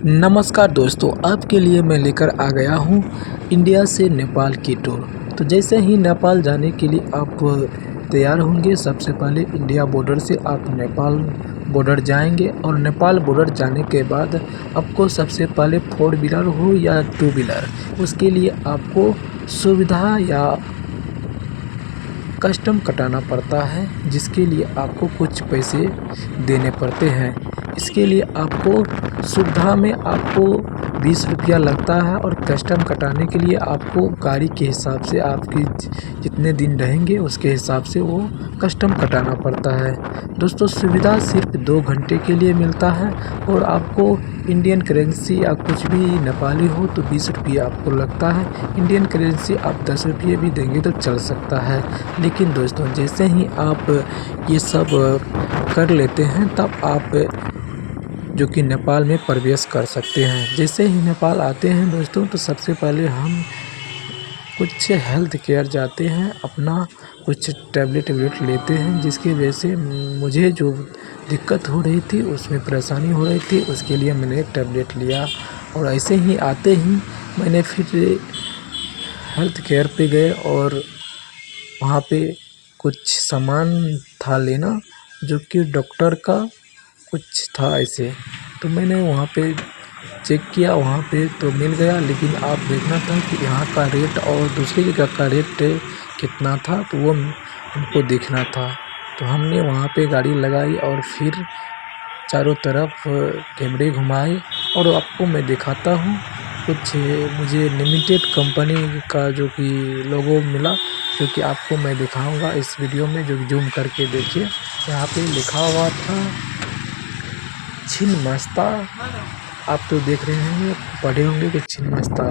नमस्कार दोस्तों, आपके लिए मैं लेकर आ गया हूँ इंडिया से नेपाल की टूर। तो जैसे ही नेपाल जाने के लिए आप तैयार होंगे, सबसे पहले इंडिया बॉर्डर से आप नेपाल बॉर्डर जाएंगे और नेपाल बॉर्डर जाने के बाद आपको सबसे पहले 4 व्हीलर हो या 2 व्हीलर, उसके लिए आपको सुविधा या कस्टम कटाना पड़ता है, जिसके लिए आपको कुछ पैसे देने पड़ते हैं। इसके लिए आपको सुविधा में आपको 20 रुपया लगता है और कस्टम कटाने के लिए आपको गाड़ी के हिसाब से आपके जितने दिन रहेंगे उसके हिसाब से वो कस्टम कटाना पड़ता है। दोस्तों, सुविधा सिर्फ 2 घंटे के लिए मिलता है और आपको इंडियन करेंसी या कुछ भी नेपाली हो तो 20 रुपये आपको लगता है। इंडियन करेंसी आप 10 रुपये भी देंगे तो चल सकता है। लेकिन दोस्तों, जैसे ही आप ये सब कर लेते हैं तब आप जो कि नेपाल में प्रवेश कर सकते हैं। जैसे ही नेपाल आते हैं दोस्तों, तो सबसे पहले हम कुछ हेल्थ केयर जाते हैं, अपना कुछ टैबलेट लेते हैं, जिसकी वजह से मुझे जो दिक्कत हो रही थी, उसमें परेशानी हो रही थी, उसके लिए मैंने एक टैबलेट लिया। और ऐसे ही आते ही मैंने फिर हेल्थ केयर पे गए और वहाँ पे कुछ सामान था लेना, जो कि डॉक्टर का कुछ था ऐसे। तो मैंने वहाँ पे चेक किया, वहाँ पे तो मिल गया, लेकिन आप देखना था कि यहाँ का रेट और दूसरी जगह का रेट कितना था, तो वो हमको देखना था। तो हमने वहाँ पे गाड़ी लगाई और फिर चारों तरफ कैमरे घुमाए और आपको मैं दिखाता हूँ। कुछ मुझे लिमिटेड कंपनी का जो कि लोगो मिला, जो कि आपको मैं दिखाऊंगा इस वीडियो में, जो जूम करके देखिए। यहाँ पे लिखा हुआ था छिन्नमस्ता। आप तो देख रहे होंगे, पढ़े होंगे कि छिन्नमस्ता,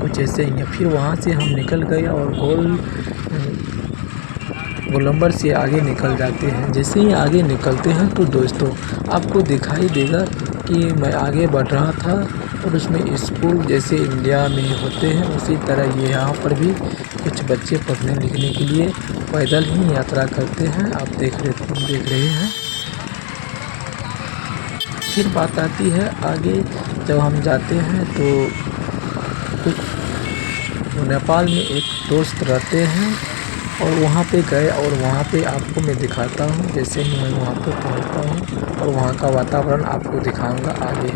कुछ ऐसे ही है। फिर वहाँ से हम निकल गए और गोलंबर से आगे निकल जाते हैं। जैसे ही आगे निकलते हैं तो दोस्तों आपको दिखाई देगा कि मैं आगे बढ़ रहा था और उसमें स्कूल जैसे इंडिया में होते हैं उसी तरह ये यहाँ पर भी कुछ बच्चे पढ़ने लिखने के लिए पैदल ही यात्रा करते हैं। आप देख रहे हैं। फिर बात आती है आगे, जब हम जाते हैं तो कुछ नेपाल में एक दोस्त रहते हैं और वहाँ पे गए और वहाँ पे आपको मैं दिखाता हूँ। जैसे ही मैं वहाँ पे पहुँचता हूँ और वहाँ का वातावरण आपको दिखाऊंगा आगे।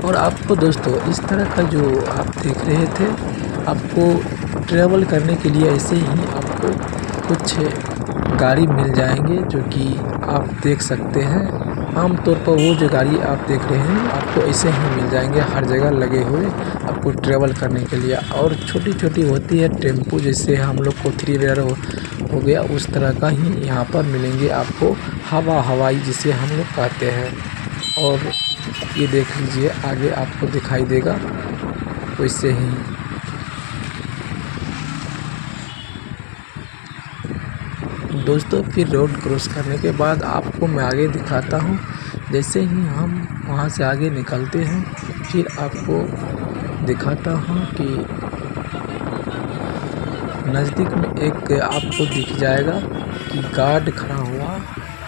और आपको दोस्तों इस तरह का जो आप देख रहे थे, आपको ट्रैवल करने के लिए ऐसे ही आपको कुछ गाड़ी मिल जाएंगे, जो कि आप देख सकते हैं। आमतौर पर वो जो गाड़ी आप देख रहे हैं आपको ऐसे ही मिल जाएंगे, हर जगह लगे हुए आपको ट्रैवल करने के लिए। और छोटी छोटी होती है टेम्पो, जैसे हम लोग को 3 व्हीलर हो गया, उस तरह का ही यहाँ पर मिलेंगे आपको, हवाई जिसे हम लोग कहते हैं। और ये देख लीजिए आगे आपको दिखाई देगा वैसे ही। दोस्तों, फिर रोड क्रॉस करने के बाद आपको मैं आगे दिखाता हूँ। जैसे ही हम वहाँ से आगे निकलते हैं फिर आपको दिखाता हूँ कि नज़दीक में एक आपको दिख जाएगा कि गार्ड खड़ा हुआ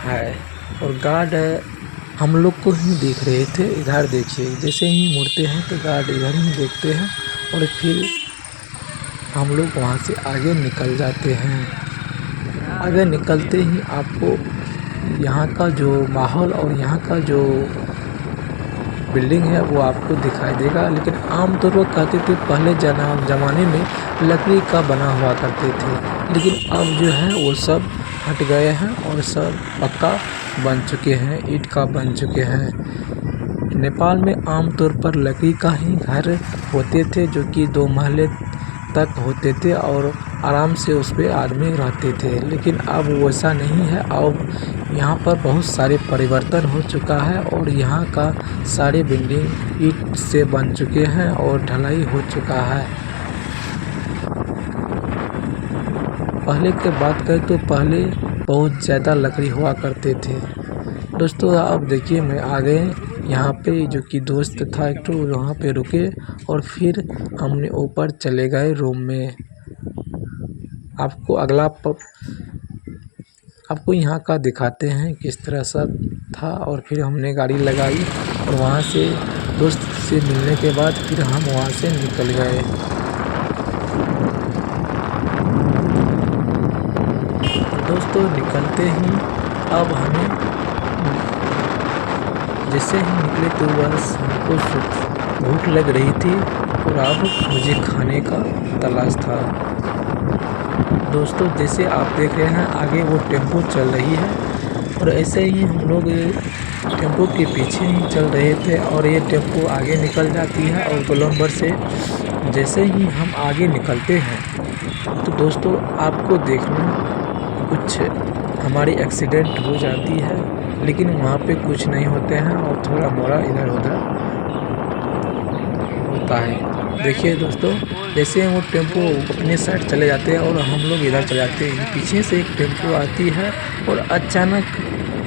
है और गार्ड हम लोग को ही देख रहे थे। इधर देखिए, जैसे ही मुड़ते हैं तो गार्ड इधर ही देखते हैं और फिर हम लोग वहाँ से आगे निकल जाते हैं। आगे निकलते ही आपको यहाँ का जो माहौल और यहाँ का जो बिल्डिंग है वो आपको दिखाई देगा। लेकिन आमतौर पर कहते थे पहले ज़माने में लकड़ी का बना हुआ करते थे, लेकिन अब जो है वो सब हट गए हैं और सब पक्का बन चुके हैं, ईंट का बन चुके हैं। नेपाल में आमतौर पर लकड़ी का ही घर होते थे, जो कि 2 महले तक होते थे और आराम से उस पे आदमी रहते थे। लेकिन अब वैसा नहीं है। अब यहाँ पर बहुत सारे परिवर्तन हो चुका है और यहाँ का सारे बिल्डिंग ईंट से बन चुके हैं और ढलाई हो चुका है। पहले की बात करें तो पहले बहुत ज़्यादा लकड़ी हुआ करते थे। दोस्तों, अब देखिए मैं आ गए यहाँ पे, जो कि दोस्त था एक तो वहाँ पे रुके और फिर हमने ऊपर चले गए रूम में। आपको आपको यहाँ का दिखाते हैं किस तरह सा था। और फिर हमने गाड़ी लगाई और वहाँ से दोस्त से मिलने के बाद फिर हम वहाँ से निकल गए। दोस्तों निकलते ही अब हमें जैसे ही निकले तो बस हमको भूख लग रही थी और अब मुझे खाने का तलाश था। दोस्तों जैसे आप देख रहे हैं आगे वो टेम्पो चल रही है और ऐसे ही हम लोग टेम्पो के पीछे ही चल रहे थे और ये टेम्पो आगे निकल जाती है। और गोलम्बर से जैसे ही हम आगे निकलते हैं तो दोस्तों आपको देखना कुछ हमारी एक्सीडेंट हो जाती है, लेकिन वहाँ पे कुछ नहीं होते हैं और थोड़ा मोड़ा इधर उधर होता है। देखिए दोस्तों जैसे वो टेम्पो अपने साइड चले जाते हैं और हम लोग इधर चले जाते हैं, पीछे से एक टेम्पो आती है और अचानक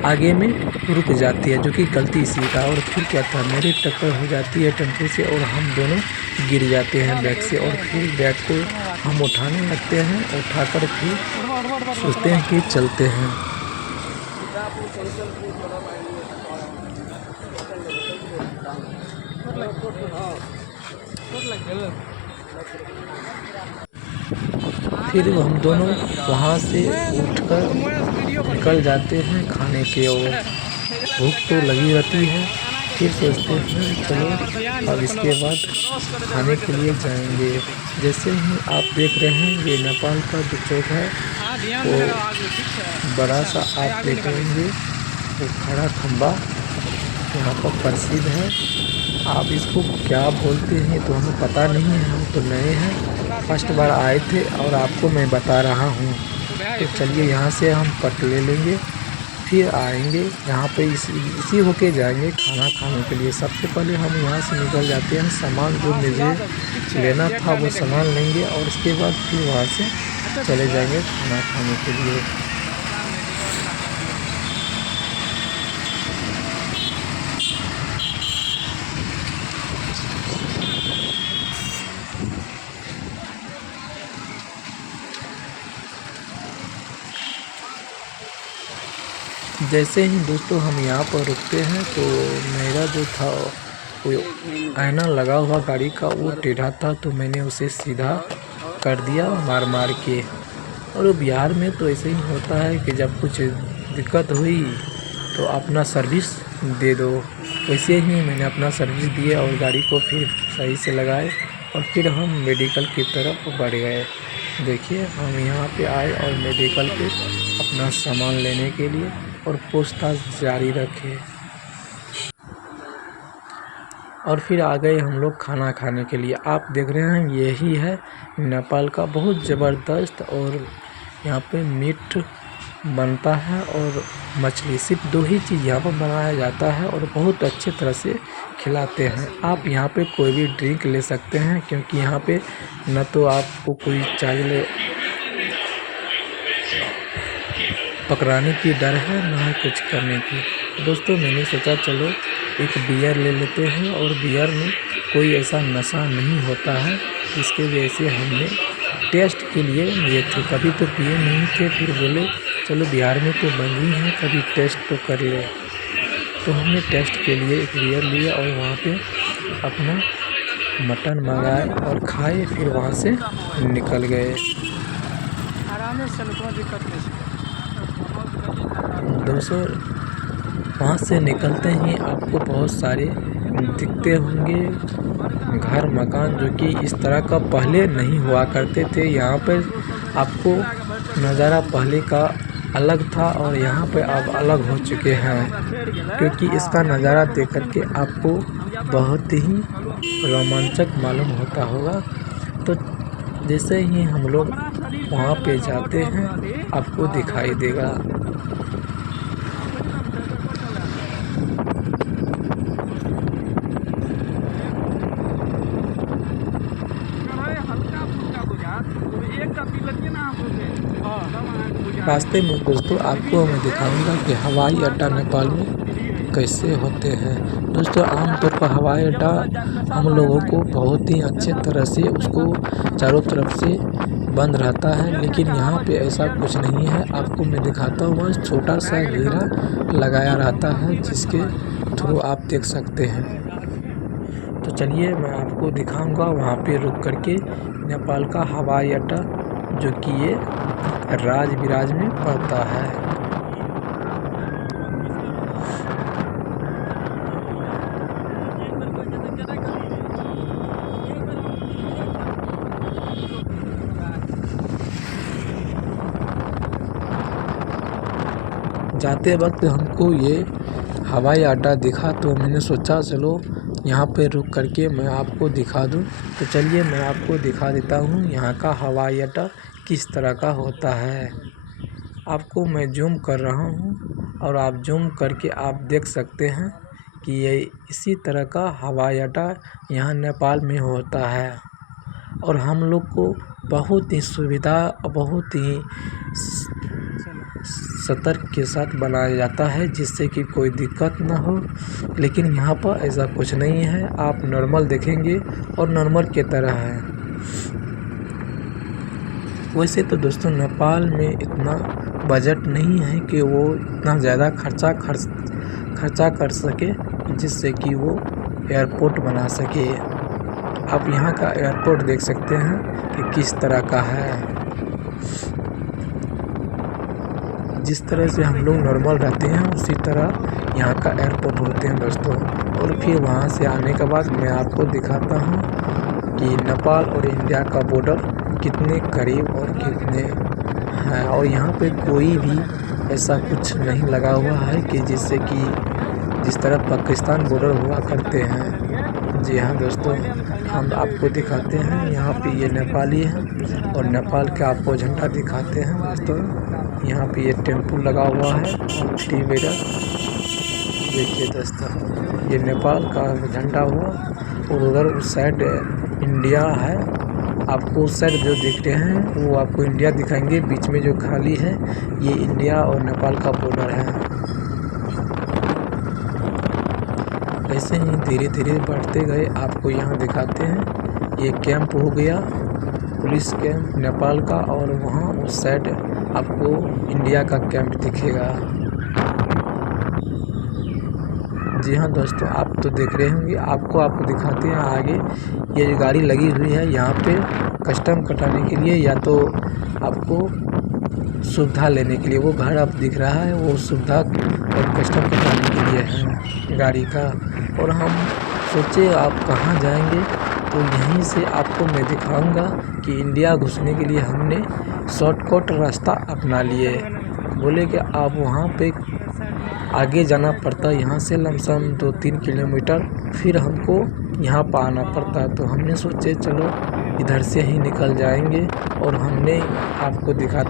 आगे में रुक जाती है, जो कि गलती इसी का। और फिर क्या था, मेरी टक्कर हो जाती है टेम्पो से और हम दोनों गिर जाते हैं बैग से। और फिर बैग को हम उठाने लगते हैं, उठाकर फिर सोचते हैं कि चलते हैं। फिर हम दोनों वहाँ से उठकर निकल जाते हैं खाने के ओर। भूख तो लगी रहती है, फिर सोचते हैं चलो अब इसके बाद खाने के लिए जाएंगे। जैसे ही आप देख रहे हैं ये नेपाल का जो चौक है वो बड़ा सा आप देख लेंगे, वो खड़ा खंबा यहाँ पर प्रसिद्ध है। आप इसको क्या बोलते हैं तो हमें पता नहीं है, हम तो नए हैं, फर्स्ट बार आए थे और आपको मैं बता रहा हूँ। तो चलिए यहाँ से हम पट ले लेंगे, फिर आएंगे यहाँ पे इसी होके जाएंगे खाना खाने के लिए। सबसे पहले हम यहाँ से निकल जाते हैं, सामान जो मुझे लेना था वो सामान लेंगे और उसके बाद फिर वहाँ से चले जाएंगे खाना खाने के लिए। जैसे ही दोस्तों हम यहाँ पर रुकते हैं तो मेरा जो था वो आईना लगा हुआ गाड़ी का वो टेढ़ा था, तो मैंने उसे सीधा कर दिया मार मार के। और बिहार में तो ऐसे ही होता है कि जब कुछ दिक्कत हुई तो अपना सर्विस दे दो। वैसे ही मैंने अपना सर्विस दिया और गाड़ी को फिर सही से लगाए और फिर हम मेडिकल की तरफ बढ़ गए। देखिए हम यहाँ पे आए और मेडिकल पे अपना सामान लेने के लिए और पूछताछ जारी रखे और फिर आ गए हम लोग खाना खाने के लिए। आप देख रहे हैं यही है नेपाल का बहुत ज़बरदस्त, और यहाँ पे मीट बनता है और मछली, सिर्फ दो ही चीज़ यहाँ पर बनाया जाता है और बहुत अच्छे तरह से खिलाते हैं। आप यहाँ पे कोई भी ड्रिंक ले सकते हैं, क्योंकि यहाँ पे न तो आपको कोई चार्ज पकड़ाने की डर है ना कुछ करने की। दोस्तों मैंने सोचा चलो एक बियर ले लेते हैं, और बियर में कोई ऐसा नशा नहीं होता है, इसके वजह से हमने टेस्ट के लिए लिए थे, कभी तो पिए नहीं थे। फिर बोले चलो बिहार में तो बंद ही है, कभी टेस्ट तो कर ले। तो हमने टेस्ट के लिए एक बियर लिया और वहाँ पे अपना मटन मंगाए और खाए, फिर वहाँ से निकल गए। दोस्तों वहाँ से निकलते ही आपको बहुत सारे दिखते होंगे घर मकान, जो कि इस तरह का पहले नहीं हुआ करते थे। यहाँ पर आपको नज़ारा पहले का अलग था और यहाँ पे अब अलग हो चुके हैं, क्योंकि इसका नज़ारा देख कर के आपको बहुत ही रोमांचक मालूम होता होगा। तो जैसे ही हम लोग वहाँ पे जाते हैं आपको दिखाई देगा। रास्ते में दोस्तों आपको मैं दिखाऊंगा कि हवाई अड्डा नेपाल में कैसे होते हैं। दोस्तों आमतौर पर हवाई अड्डा हम लोगों को बहुत ही अच्छे तरह से उसको चारों तरफ से बंद रहता है, लेकिन यहाँ पे ऐसा कुछ नहीं है। आपको मैं दिखाता हूँ, बस छोटा सा घेरा लगाया रहता है जिसके थ्रू आप देख सकते हैं। तो चलिए मैं आपको दिखाऊंगा वहाँ पे रुक करके नेपाल का हवाई अड्डा, जो कि ये राजविराज में पड़ता है। जाते वक्त हमको ये हवाई अड्डा दिखा तो मैंने सोचा चलो यहाँ पे रुक करके मैं आपको दिखा दूँ। तो चलिए मैं आपको दिखा देता हूँ यहाँ का हवाई अड्डा किस तरह का होता है। आपको मैं जूम कर रहा हूँ और आप जूम करके आप देख सकते हैं कि ये इसी तरह का हवाई अड्डा यहाँ नेपाल में होता है। और हम लोग को बहुत ही सुविधा, बहुत ही सतर्क के साथ बनाया जाता है जिससे कि कोई दिक्कत ना हो। लेकिन यहाँ पर ऐसा कुछ नहीं है, आप नॉर्मल देखेंगे और नॉर्मल की तरह है। वैसे तो दोस्तों नेपाल में इतना बजट नहीं है कि वो इतना ज़्यादा खर्चा कर सके जिससे कि वो एयरपोर्ट बना सके। आप यहाँ का एयरपोर्ट देख सकते हैं कि किस तरह का है। जिस तरह से हम लोग नॉर्मल रहते हैं उसी तरह यहाँ का एयरपोर्ट होते हैं दोस्तों। और फिर वहाँ से आने के बाद मैं आपको दिखाता हूँ कि नेपाल और इंडिया का बॉर्डर कितने करीब और कितने हैं। और यहाँ पे कोई भी ऐसा कुछ नहीं लगा हुआ है कि जिससे कि जिस तरह पाकिस्तान बॉर्डर हुआ करते हैं। जी हाँ दोस्तों, हम आपको दिखाते हैं यहाँ पे ये नेपाली है और नेपाल का आपको झंडा दिखाते हैं दोस्तों। यहाँ पे ये टेम्पो लगा हुआ है टी-वेडर, देखिए दोस्तों ये नेपाल का झंडा हुआ। और उधर उस साइड इंडिया है। आपको उस साइड जो दिख रहे हैं वो आपको इंडिया दिखाएंगे, बीच में जो खाली है ये इंडिया और नेपाल का बॉर्डर है। ऐसे ही धीरे धीरे बढ़ते गए आपको यहाँ दिखाते हैं। ये कैंप हो गया पुलिस कैंप नेपाल का, और वहाँ उस साइड आपको इंडिया का कैंप दिखेगा। जी हाँ दोस्तों, आप तो देख रहे होंगे। आपको दिखाते हैं आगे ये जो गाड़ी लगी हुई है यहाँ पे कस्टम कटाने के लिए, या तो आपको सुविधा लेने के लिए। वो घर आप दिख रहा है वो सुविधा और कस्टम कटाने के लिए है गाड़ी का। और हम सोचे आप कहाँ जाएंगे, तो यहीं से आपको मैं दिखाऊंगा कि इंडिया घुसने के लिए हमने शॉर्टकट रास्ता अपना लिए। बोले कि आप वहाँ पे आगे जाना पड़ता, यहाँ से लमसम 2-3 किलोमीटर, फिर हमको यहाँ पर आना पड़ता। तो हमने सोचे चलो इधर से ही निकल जाएंगे और हमने आपको दिखा